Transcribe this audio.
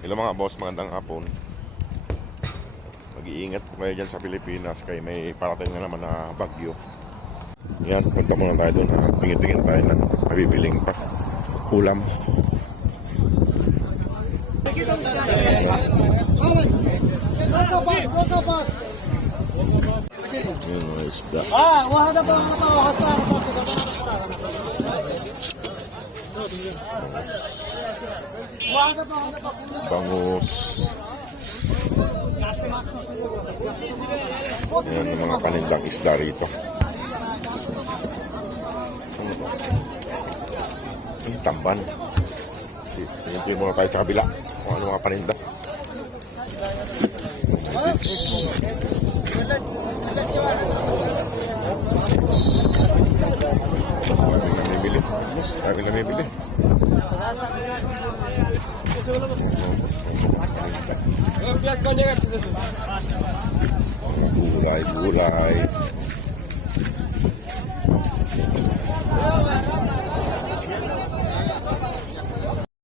Hello mga boss, magandang hapon. Mag-iingat po kayo dyan sa Pilipinas kaya may parating na naman na bagyo. Yan, punta muna tayo doon. Tingin-tingin tayo ng mabibiling pa ulam. Yung mga isda. Bangus. Yan yung mga panindang isda rito. Tamban. Tingin muna tayo sa kabila kung ano mga paninda. Lagi na bibili. Gulay.